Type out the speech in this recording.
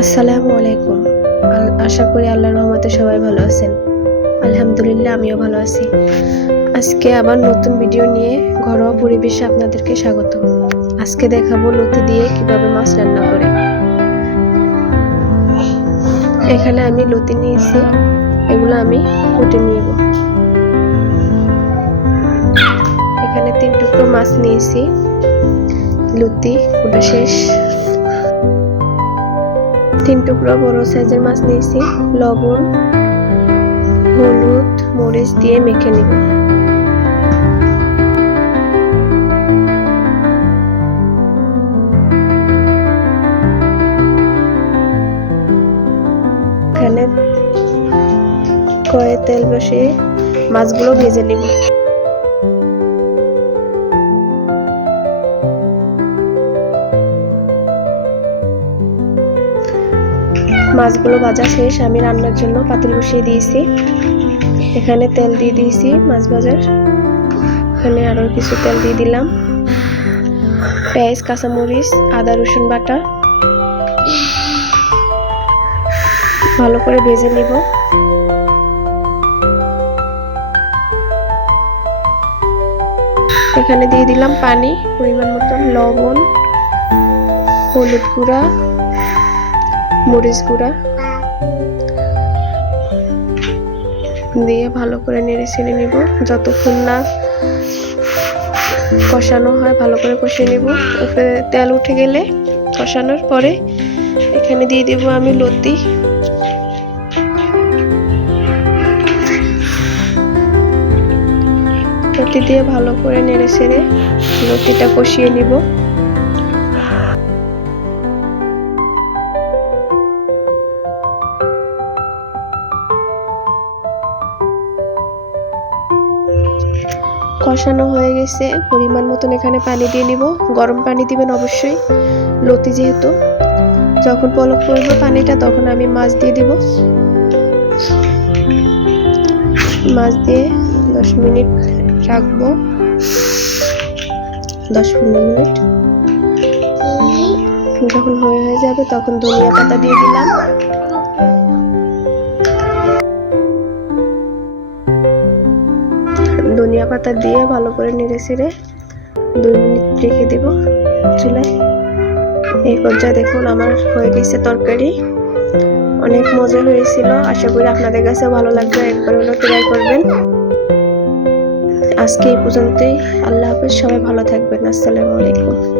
আসসালামু আলাইকুম। আশা করি আল্লাহর রহমতে সবাই ভালো আছেন। আলহামদুলিল্লাহ, আমিও ভালো আছি। আজকে আবার নতুন ভিডিও নিয়ে ঘরোয়া পরিবেশে আপনাদেরকে স্বাগত। আজকে দেখাবো লতি দিয়ে কিভাবে মাছ রান্না করে। এখানে আমি লতি নিয়েছি, এগুলো আমি কুটে নিব। এখানে 3 টুকরো মাছ নিয়েছি, লতি কুটা শেষ। 3 টুকরো বড় সাইজের মাছ নিয়েছি। লবণ, হলুদ, মরিচ দিয়ে মেখে নিব। এখানে কড়াইয়ে তেল বসিয়ে মাছগুলো ভেজে নিব। মাছগুলো ভাজা শেষ, আমি রান্নার জন্য পাতিল বসিয়ে দিয়েছি। এখানে তেল দিয়ে দিয়েছি মাছ ভাজার। এখানে আরো কিছু তেল দিয়ে দিলাম। পেঁয়াজ, কাঁচামরিচ, আদা রসুন বাটা ভালো করে ভেজে নিব। এখানে দিয়ে দিলাম পানি পরিমাণ মতন, লবণ, হলুদ গুঁড়া, মরিচ গুঁড়া দিয়ে ভালো করে নেড়ে ছেড়ে নিব। যতক্ষণ না কষানো হয় ভালো করে কষিয়ে নিব। উপরে তেল উঠে গেলে কষানোর পরে এখানে দিয়ে দেব আমি লতি। লতি দিয়ে ভালো করে নেড়ে ছেড়ে লতিটা কষিয়ে নিব। কষানো হয়ে গেছে, পরিমাণ মতন এখানে পানি দিয়ে নিব। গরম পানি দিবেন অবশ্যই, লতি যেহেতু। যখন পলক পড়বে পানিটা তখন আমি মাছ দিয়ে দিব। মাছ দিয়ে 10 মিনিট রাখবো, 10-15 মিনিট। যখন হয়ে যাবে তখন ধনিয়া পাতা দিয়ে দিলাম। ধনিয়া পাতা দিয়ে ভালো করে নেড়ে ছেড়ে 2 মিনিট রেখে দেব চুলায়। এই পর্যায়ে দেখুন আমার হয়ে গেছে তরকারি। অনেক মজা হয়েছিল, আশা করি আপনাদের কাছে ভালো লাগবে। একবার হলো ট্রাই করবেন। আজকে এই পর্যন্তই। আল্লাহ হাফেজ, সবাই ভালো থাকবেন। আসসালামু আলাইকুম।